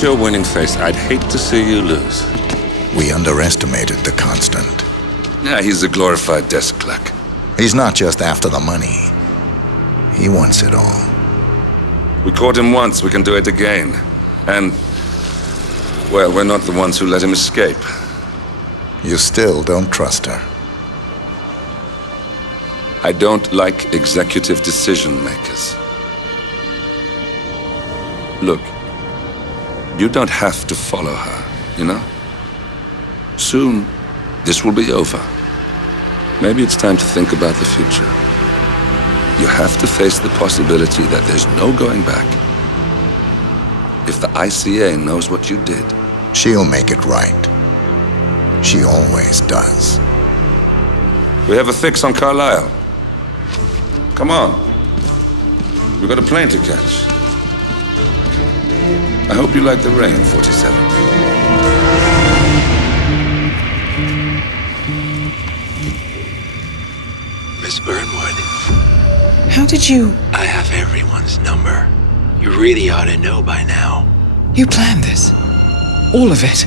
That's your winning face. I'd hate to see you lose. We underestimated the Constant. Yeah, he's a glorified desk clerk. He's not just after the money. He wants it all. We caught him once, we can do it again. And, well, we're not the ones who let him escape. You still don't trust her. I don't like executive decision makers. Look, you don't have to follow her, you know? Soon, this will be over. Maybe it's time to think about the future. You have to face the possibility that there's no going back. If the ICA knows what you did, she'll make it right. She always does. We have a fix on Carlisle. Come on. We've got a plane to catch. I hope you like the rain, 47. Miss Burnwood. How did you... I have everyone's number. You really ought to know by now. You planned this? All of it?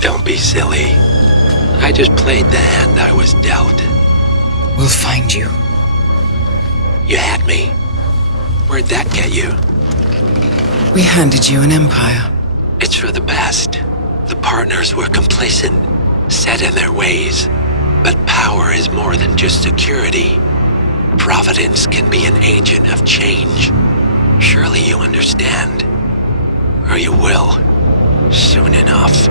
Don't be silly. I just played the hand I was dealt. We'll find you. You had me. Where'd that get you? We handed you an empire. It's for the best. The partners were complacent, set in their ways. But power is more than just security. Providence can be an agent of change. Surely you understand. Or you will. Soon enough.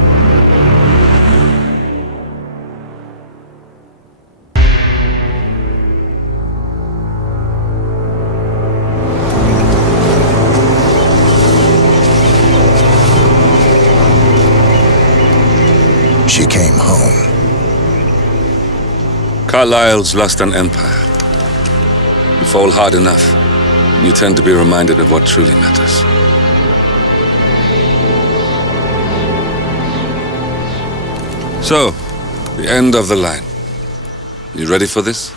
She came home. Carlisle's lost an empire. You fall hard enough, you tend to be reminded of what truly matters. So, the end of the line. You ready for this?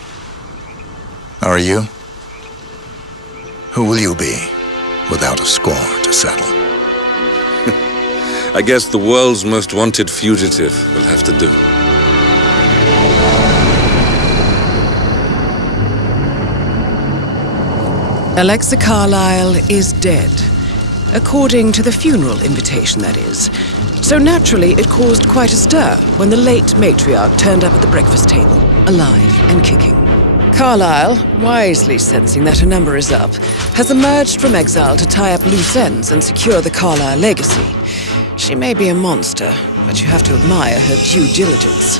Are you? Who will you be, without a score to settle? I guess the world's most wanted fugitive will have to do. Alexa Carlisle is dead. According to the funeral invitation, that is. So naturally, it caused quite a stir when the late matriarch turned up at the breakfast table, alive and kicking. Carlisle, wisely sensing that her number is up, has emerged from exile to tie up loose ends and secure the Carlisle legacy. She may be a monster, but you have to admire her due diligence.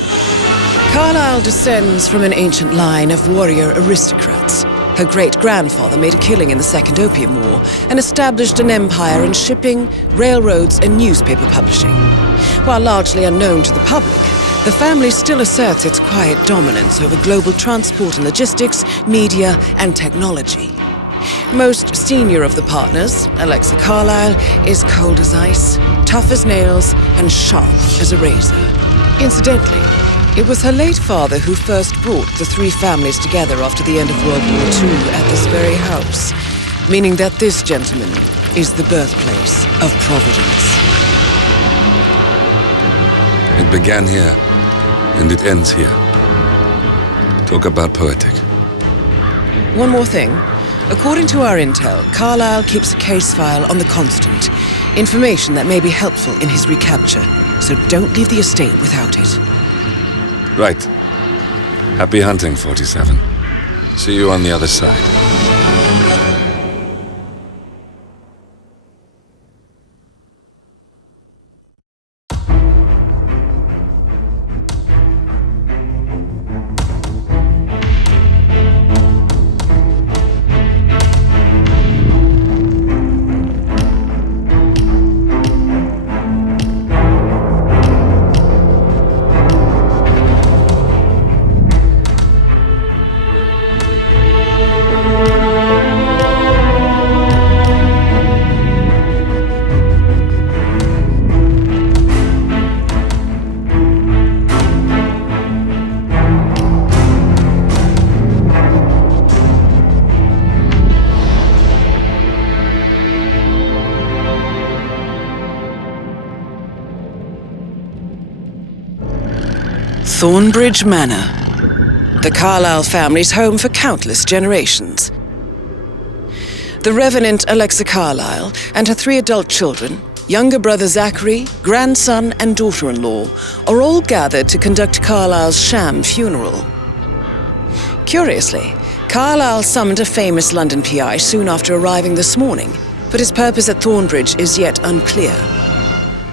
Carlisle descends from an ancient line of warrior aristocrats. Her great-grandfather made a killing in the Second Opium War and established an empire in shipping, railroads, and newspaper publishing. While largely unknown to the public, the family still asserts its quiet dominance over global transport and logistics, media, and technology. Most senior of the partners, Alexa Carlisle, is cold as ice, tough as nails, and sharp as a razor. Incidentally, it was her late father who first brought the three families together after the end of World War II at this very house, meaning that this gentleman is the birthplace of Providence. It began here, and it ends here. Talk about poetic. One more thing. According to our intel, Carlisle keeps a case file on the Constant, information that may be helpful in his recapture, so don't leave the estate without it. Right. Happy hunting, 47. See you on the other side. Thornbridge Manor. The Carlyle family's home for countless generations. The Revenant Alexa Carlyle and her 3 adult children, younger brother Zachary, grandson and daughter-in-law, are all gathered to conduct Carlyle's sham funeral. Curiously, Carlyle summoned a famous London PI soon after arriving this morning, but his purpose at Thornbridge is yet unclear.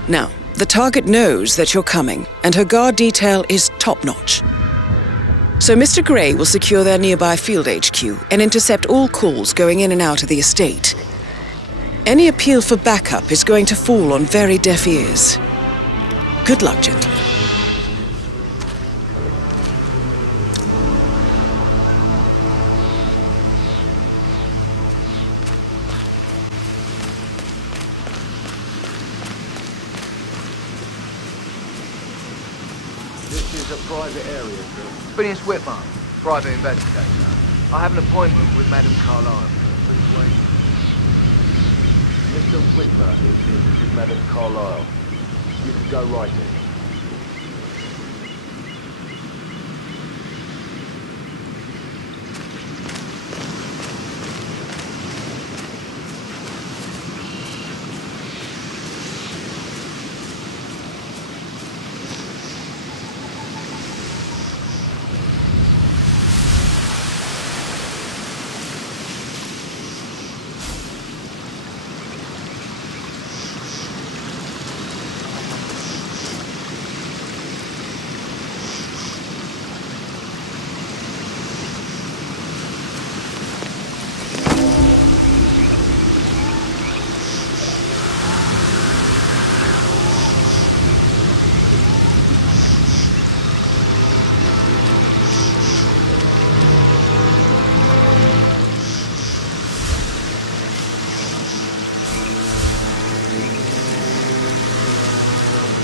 Now, the target knows that you're coming, and her guard detail is top-notch. So Mr. Gray will secure their nearby field HQ and intercept all calls going in and out of the estate. Any appeal for backup is going to fall on very deaf ears. Good luck, gentlemen. This is a private area. Phineas Whitmer, private investigator. I have an appointment with Madame Carlyle. Please wait. Mr. Whitmer is here to see Madame Carlyle. You can go right in.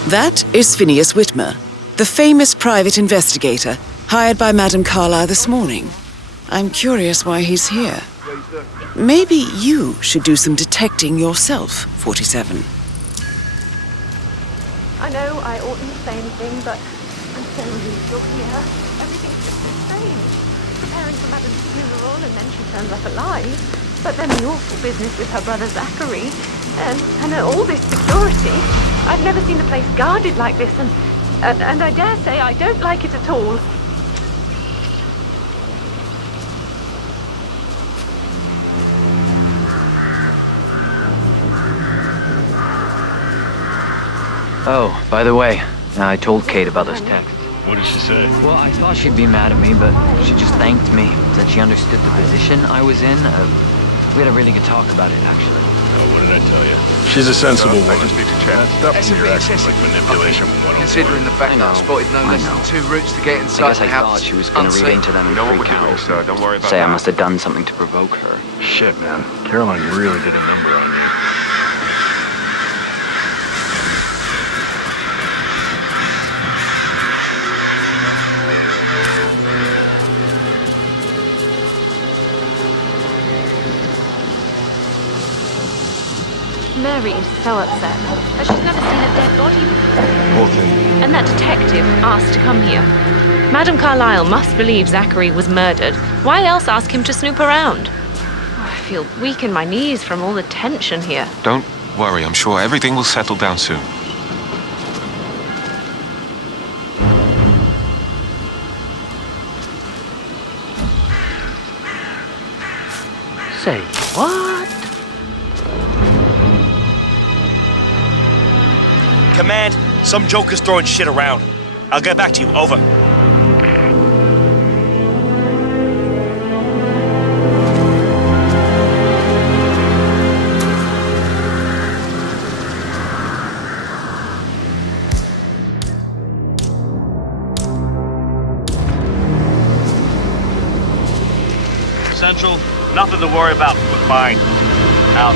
That is Phineas Whitmer, the famous private investigator hired by Madame Carlyle this morning. I'm curious why he's here. Maybe you should do some detecting yourself, 47. I know I oughtn't say anything, but I'm so relieved you're here. Everything's just so strange. Preparing for Madame's funeral, and then she turns up alive. But then the awful business with her brother Zachary, and all this security. I've never seen the place guarded like this, and I dare say I don't like it at all. Oh, by the way, I told Kate about this text. What did she say? Well, I thought she'd be mad at me, but she just thanked me. Said she understood the position I was in. We had a really good talk about it, actually. Oh, what did I tell you? She's a sensible woman. That's You're acting like manipulation. Considering the fact that I spotted no less than 2 routes to get I inside guess the I house. thought she was going to read into them and freak out. sir. Don't worry about Say I that. must have done something to provoke her. Shit, man. Caroline really did a number on you. Mary is so upset. She's never seen a dead body before. Poor thing. And that detective asked to come here. Madame Carlyle must believe Zachary was murdered. Why else ask him to snoop around? I feel weak in my knees from all the tension here. Don't worry. I'm sure everything will settle down soon. Say what? Command, some joker's throwing shit around. I'll get back to you, over. Central, nothing to worry about with mine. Out.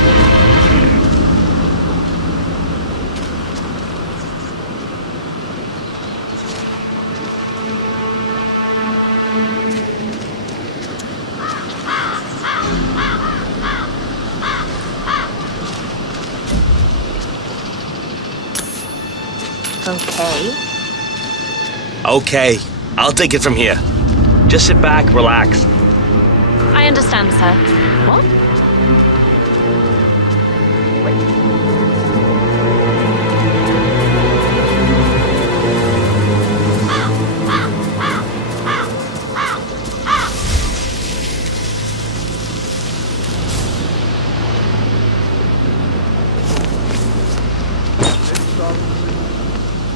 Okay. Okay, I'll take it from here. Just sit back, relax. I understand, sir. What?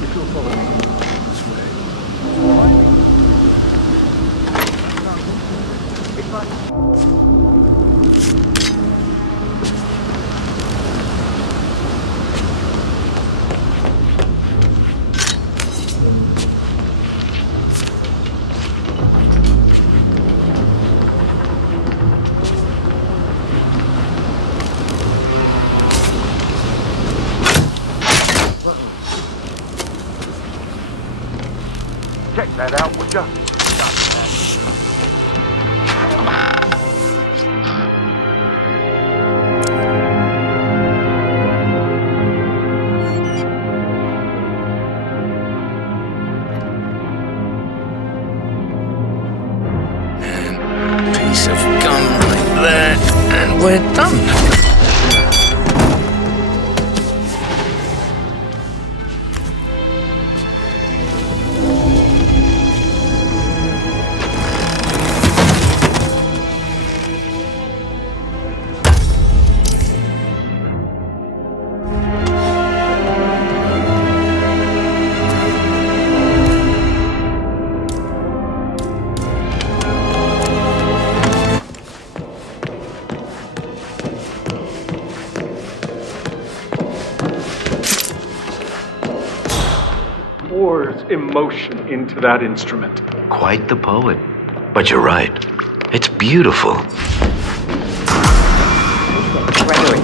If you'll follow me this way. Check that out, would ya? Piece of gum right there, and we're done. Pours emotion into that instrument. Quite the poet. But you're right. It's beautiful. Gregory,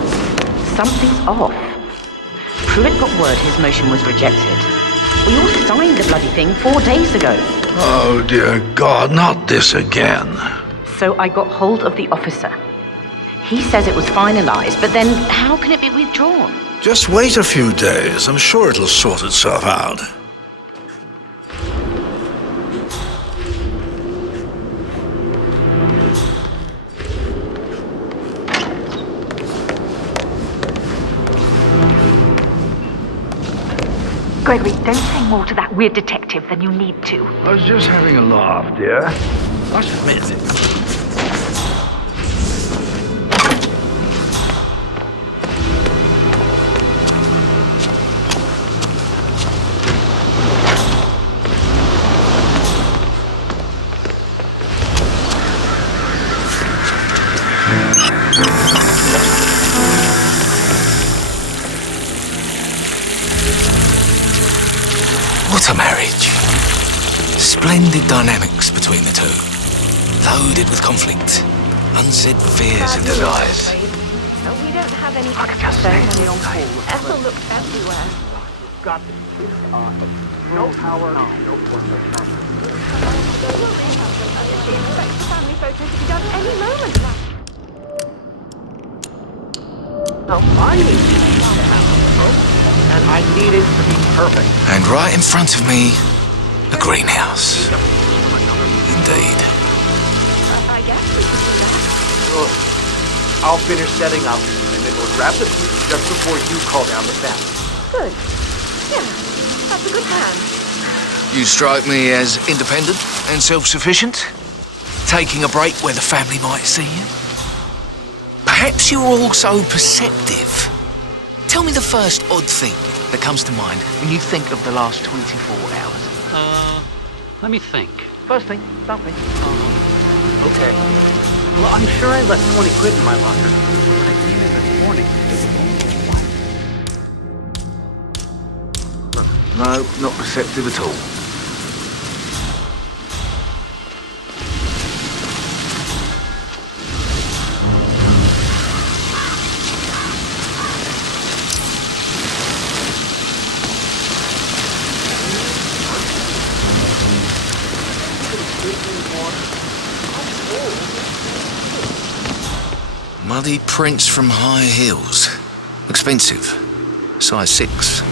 something's off. Pruitt got word his motion was rejected. We all signed the bloody thing 4 days ago. Oh, dear God, not this again. So I got hold of the officer. He says it was finalized, but then how can it be withdrawn? Just wait a few days. I'm sure it'll sort itself out. Gregory, don't say more to that weird detective than you need to. I was just having a laugh, dear. I admit it. What a marriage. Splendid dynamics between the two. Loaded with conflict, unsaid fears and desires. We don't have any extra ceremony on call. Ethel looks everywhere. Got no power, no point of She expects the family photo to be done any moment. Now, I need to make that happen, and I need it to be perfect. And right in front of me, a greenhouse. Indeed. I guess we could do that. Look, I'll finish setting up, and then we'll grab the fuse just before you call down the family. Good. Yeah, that's a good plan. You strike me as independent and self-sufficient. Taking a break where the family might see you. Perhaps you're also perceptive. Tell me the first odd thing that comes to mind when you think of the last 24 hours. Let me think. First thing, nothing. Okay. Well, I'm sure I left 20 quid in my locker. When I came in this morning, it was all white. No, not perceptive at all. Muddy prints from high heels. Expensive. Size 6.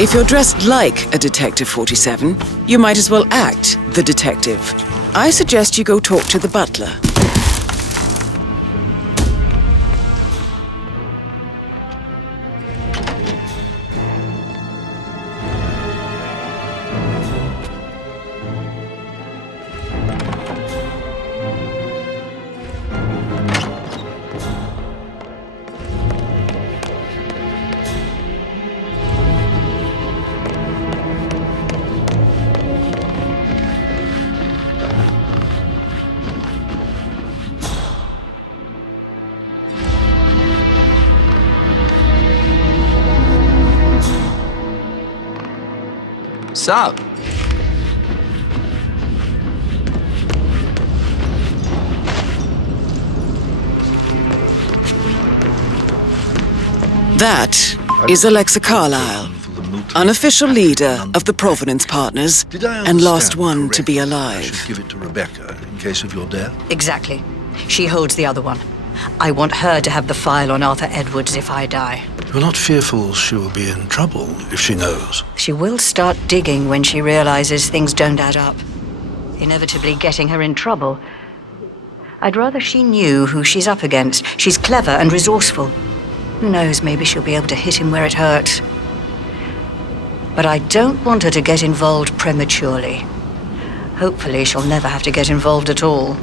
If you're dressed like a Detective 47, you might as well act the detective. I suggest you go talk to the butler. Sup? That is Alexa Carlyle, unofficial leader of the Providence Partners, and last one to be alive. Give it to Rebecca in case of your death? Exactly. She holds the other one. I want her to have the file on Arthur Edwards if I die. You're not fearful she will be in trouble if she knows? She will start digging when she realizes things don't add up, inevitably getting her in trouble. I'd rather she knew who she's up against. She's clever and resourceful. Who knows, maybe she'll be able to hit him where it hurts. But I don't want her to get involved prematurely. Hopefully she'll never have to get involved at all.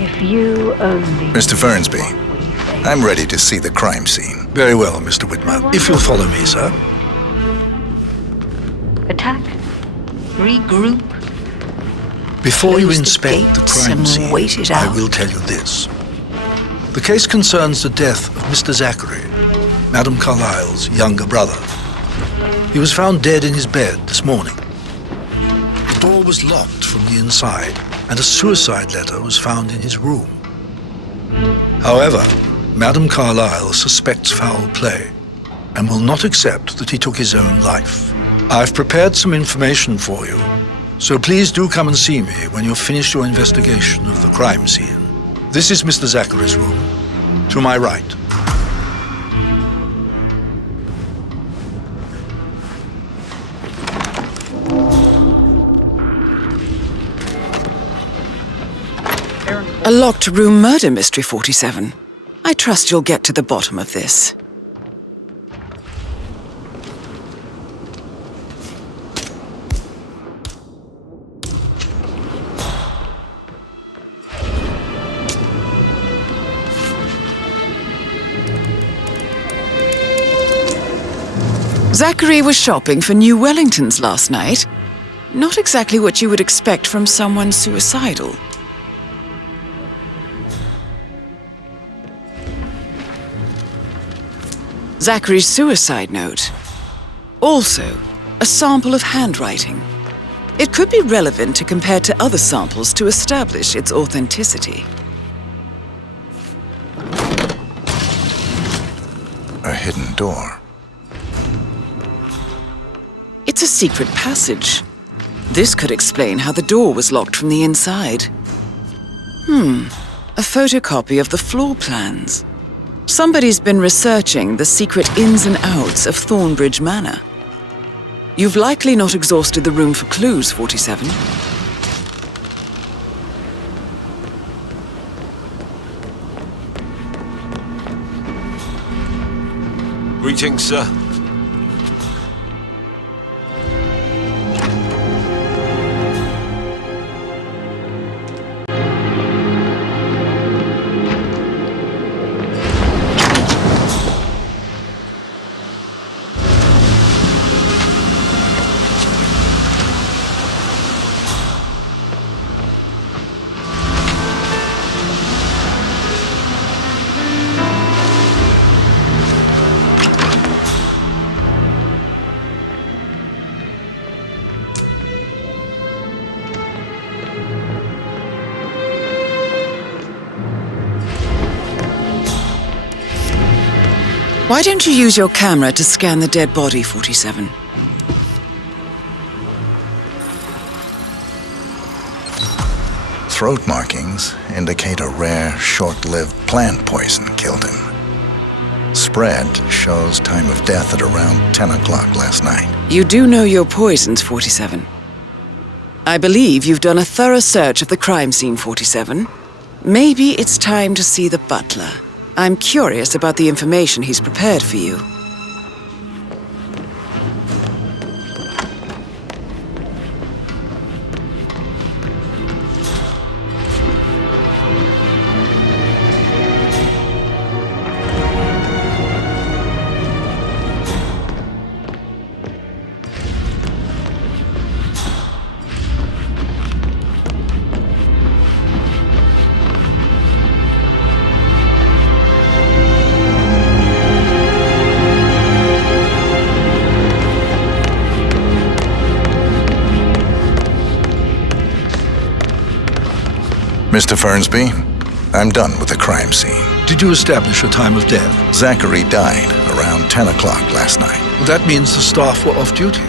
If you only... Mr. Fernsby, I'm ready to see the crime scene. Very well, Mr. Whitmer. If you'll follow me, sir. Attack. Regroup. Before you inspect the crime scene, I will tell you this. The case concerns the death of Mr. Zachary, Madame Carlyle's younger brother. He was found dead in his bed this morning. The door was locked from the inside, and a suicide letter was found in his room. However, Madame Carlyle suspects foul play and will not accept that he took his own life. I've prepared some information for you, so please do come and see me when you've finished your investigation of the crime scene. This is Mr. Zachary's room, to my right. A locked room murder mystery, 47. I trust you'll get to the bottom of this. Zachary was shopping for new Wellingtons last night. Not exactly what you would expect from someone suicidal. Zachary's suicide note. Also, a sample of handwriting. It could be relevant to compare to other samples to establish its authenticity. A hidden door. It's a secret passage. This could explain how the door was locked from the inside. A photocopy of the floor plans. Somebody's been researching the secret ins and outs of Thornbridge Manor. You've likely not exhausted the room for clues, 47. Greetings, sir. Why don't you use your camera to scan the dead body, 47? throat markings indicate a rare, short-lived plant poison killed him. Spread shows time of death at around 10 o'clock last night. You do know your poisons, 47. I believe you've done a thorough search of the crime scene, 47. Maybe it's time to see the butler. I'm curious about the information he's prepared for you. Mr. Fernsby, I'm done with the crime scene. Did you establish a time of death? Zachary died around 10 o'clock last night. Well, that means the staff were off duty.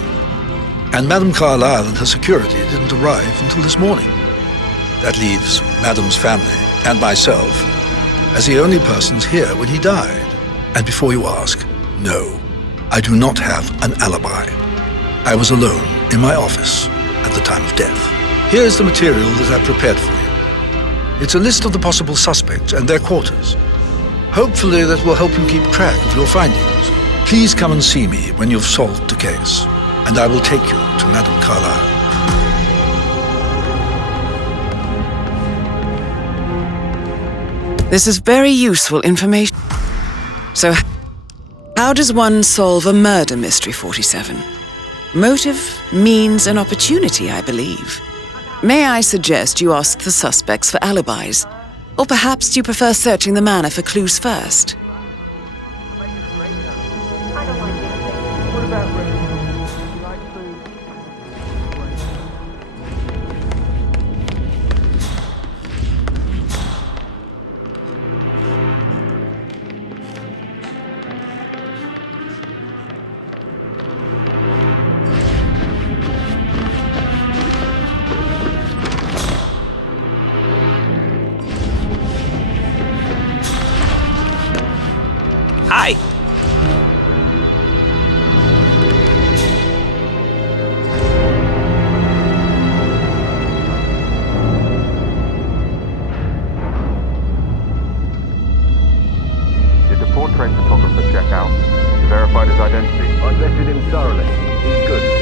And Madame Carlyle and her security didn't arrive until this morning. That leaves Madame's family and myself as the only persons here when he died. And before you ask, no, I do not have an alibi. I was alone in my office at the time of death. Here's the material that I prepared for you. It's a list of the possible suspects and their quarters. Hopefully that will help you keep track of your findings. Please come and see me when you've solved the case, and I will take you to Madame Carlyle. This is very useful information. So, how does one solve a murder mystery, 47? Motive, means, and opportunity, I believe. May I suggest you ask the suspects for alibis? Or perhaps you prefer searching the manor for clues first? Hi. Did the portrait photographer check out? Verified his identity? I vetted him thoroughly. He's good.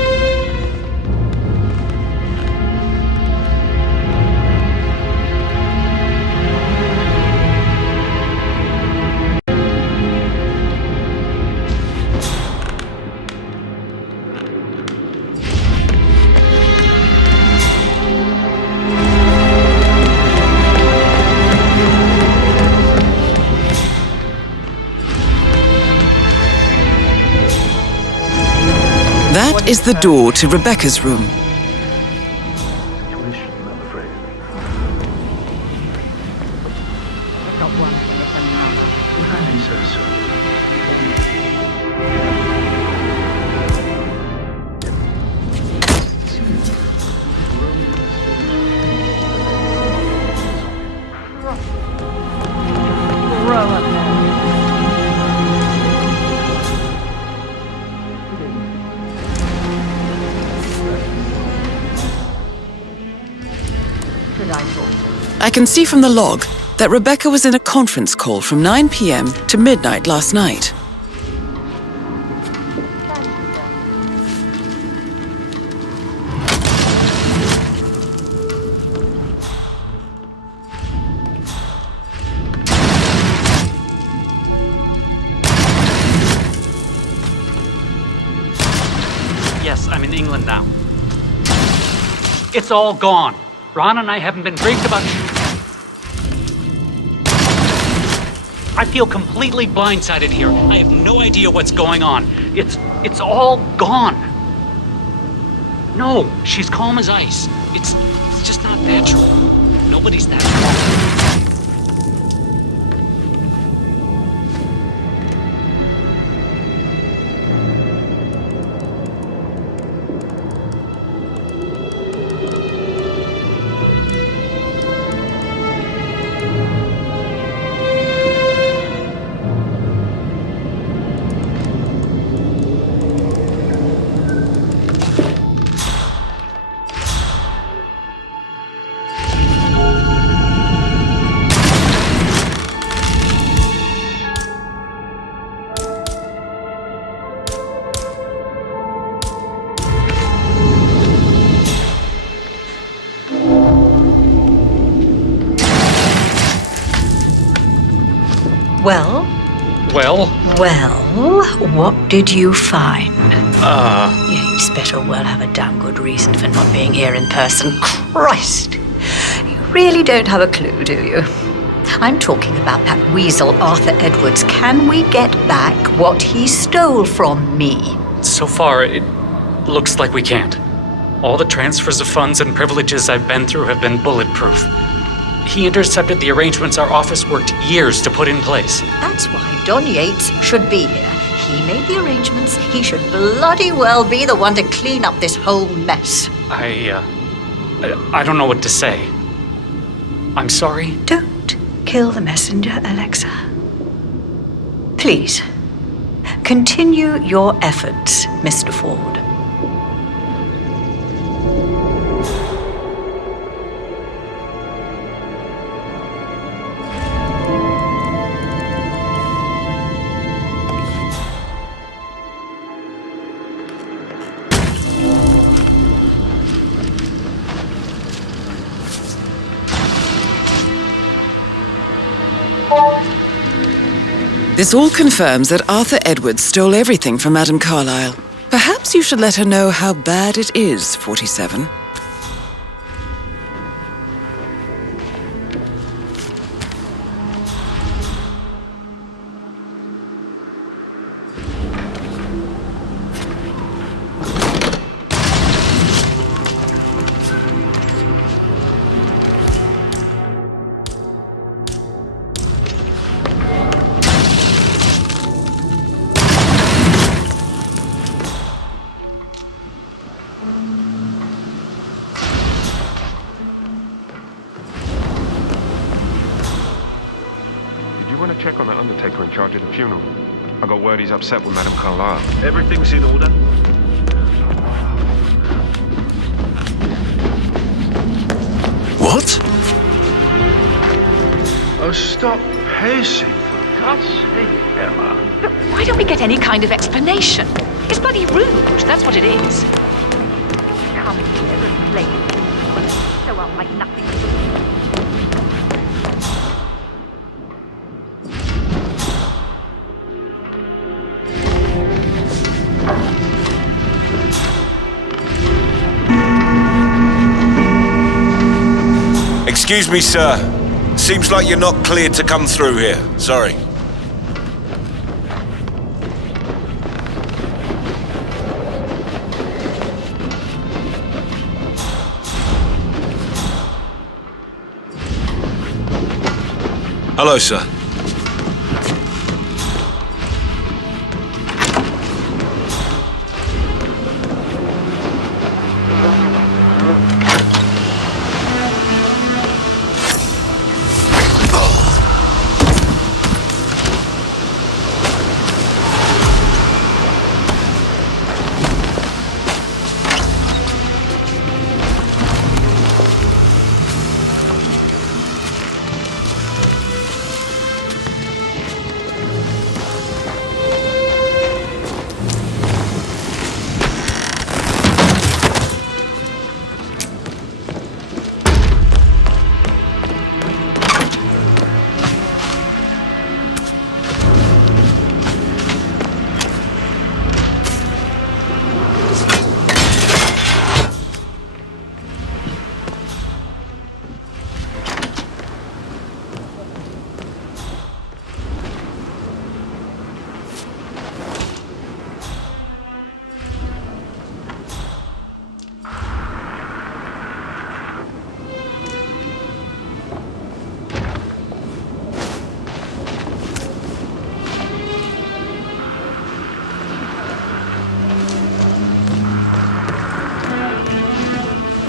That is the door to Rebecca's room. I can see from the log that Rebecca was in a conference call from 9 p.m. to midnight last night. Yes, I'm in England now. It's all gone. Ron and I haven't been briefed about... I feel completely blindsided here. I have no idea what's going on. It's all gone. No, she's calm as ice. It's just not natural. Nobody's that calm. Well? Well? Well, what did you find? You'd better well have a damn good reason for not being here in person. Christ! You really don't have a clue, do you? I'm talking about that weasel Arthur Edwards. Can we get back what he stole from me? So far, it looks like we can't. All the transfers of funds and privileges I've been through have been bulletproof. He intercepted the arrangements our office worked years to put in place. That's why Don Yates should be here. He made the arrangements. He should bloody well be the one to clean up this whole mess. I don't know what to say. I'm sorry. Don't kill the messenger, Alexa. Please, continue your efforts, Mr. Ford. This all confirms that Arthur Edwards stole everything from Madame Carlyle. Perhaps you should let her know how bad it is, 47. Check on the undertaker in charge of the funeral. I got word he's upset with Madame Carlyle. Everything's in order. What? Oh, stop pacing, for God's sake, Emma. But why don't we get any kind of explanation? It's bloody rude, that's what it is. Come here and play. So I'll like nothing to do. Excuse me, sir. Seems like you're not cleared to come through here. Sorry. Hello, sir.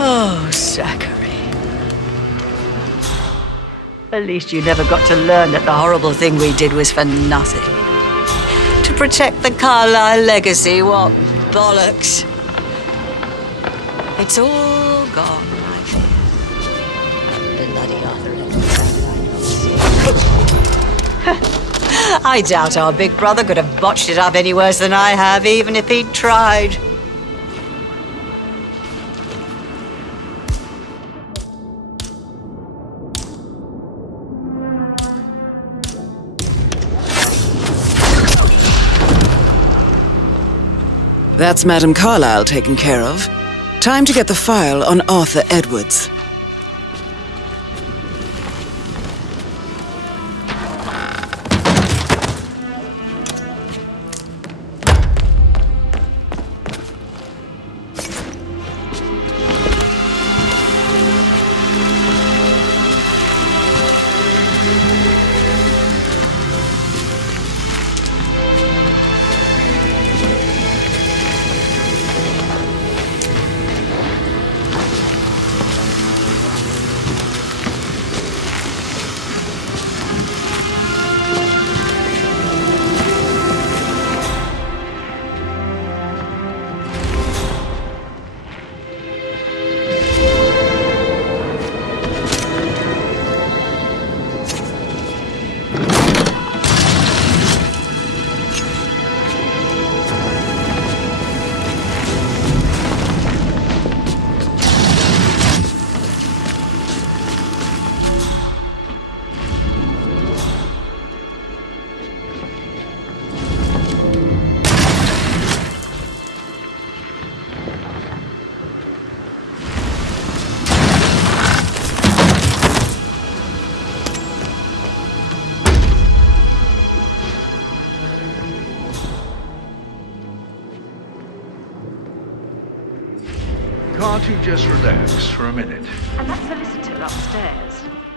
Oh, Zachary. At least you never got to learn that the horrible thing we did was for nothing. To protect the Carlyle legacy, what bollocks. It's all gone, I fear. Bloody Arthur Edwards. I doubt our big brother could have botched it up any worse than I have, even if he'd tried. That's Madame Carlyle taken care of. Time to get the file on Arthur Edwards. Can't you just relax for a minute? And that solicitor upstairs.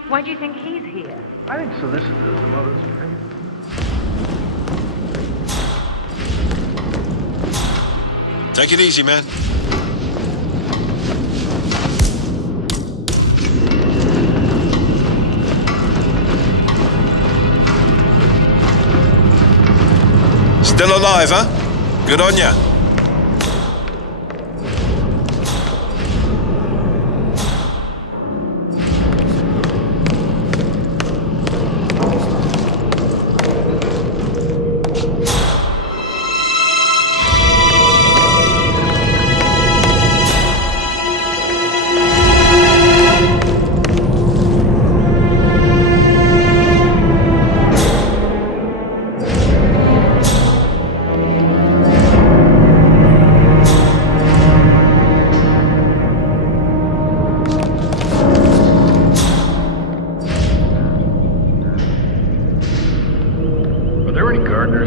Why do you think he's here? I think solicitors are not as paid. Take it easy, man. Still alive, huh? Good on ya.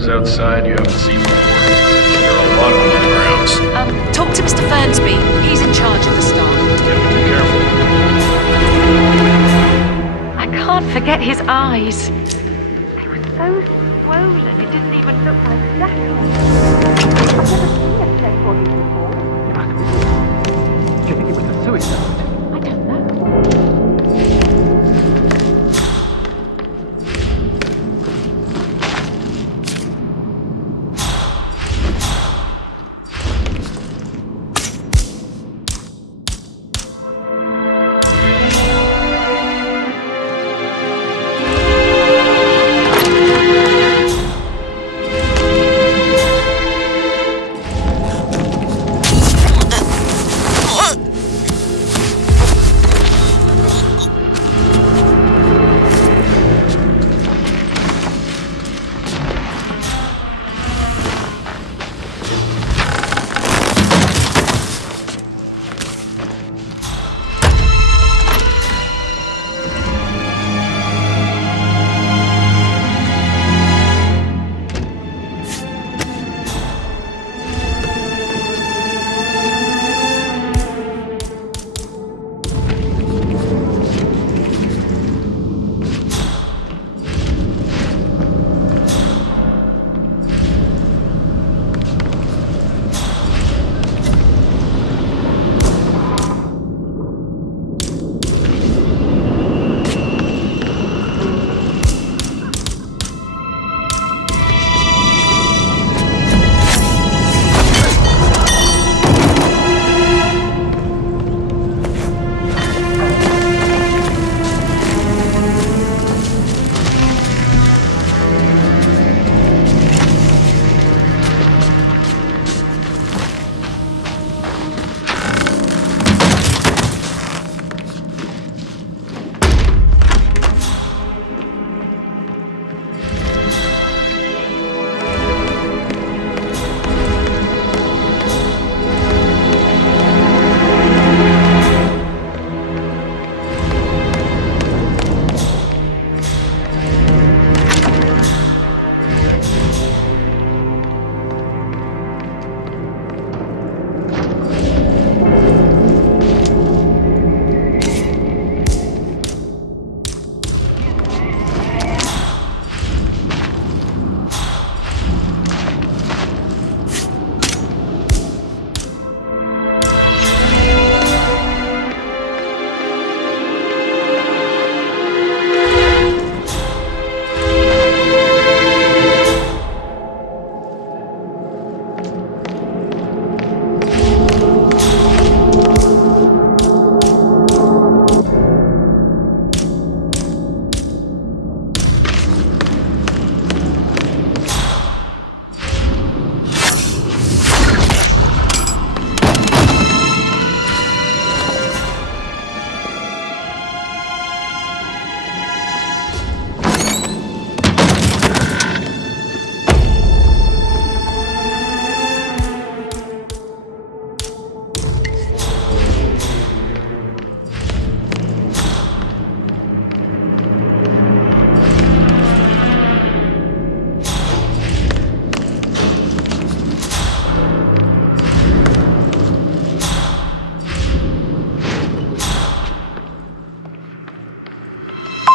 Outside you haven't seen before. There are a lot of them on the grounds. Talk to Mr. Fernsby. He's in charge of the staff. Yeah, be careful. I can't forget his eyes. They were so swollen, it didn't even look like Zachary. I've never seen a dead body before. Do you think it was a suicide? I don't know.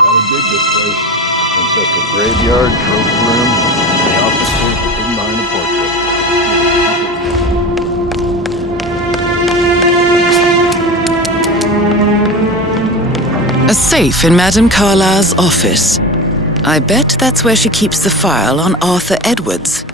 Gotta dig this place. Ancestral graveyard, trophy room, the office safe hidden behind a portrait. A safe in Madame Carlyle's office. I bet that's where she keeps the file on Arthur Edwards.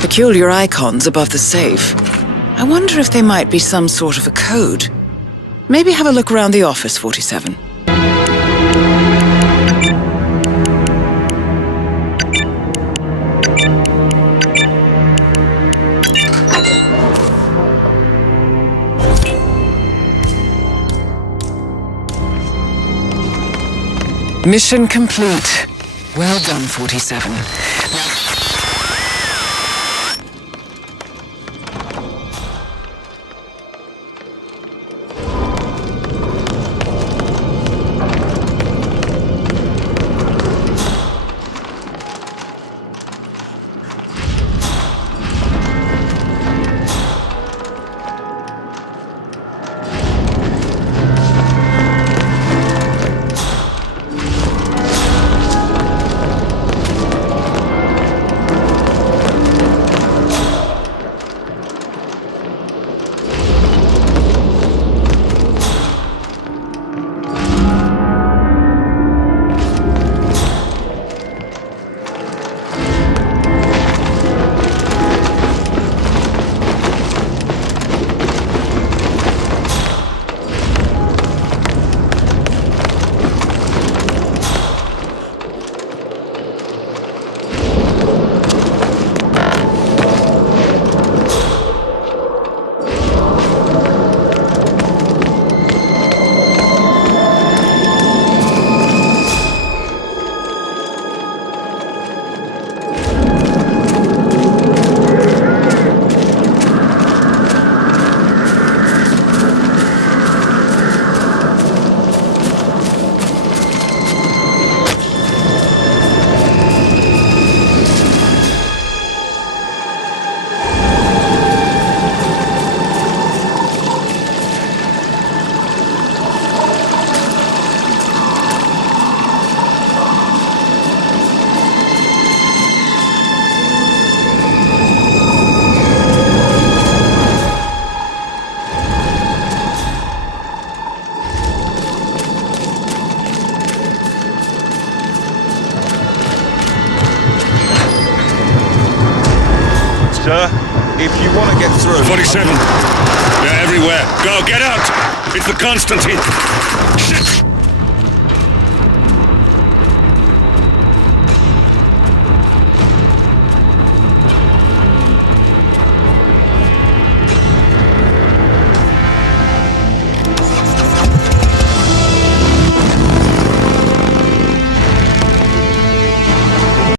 Peculiar icons above the safe. I wonder if they might be some sort of a code. Maybe have a look around the office, 47. Mission complete. Well done, 47. Sir, if you want to get through... 47. They're everywhere. Go, get out! It's the Constantine. Shit!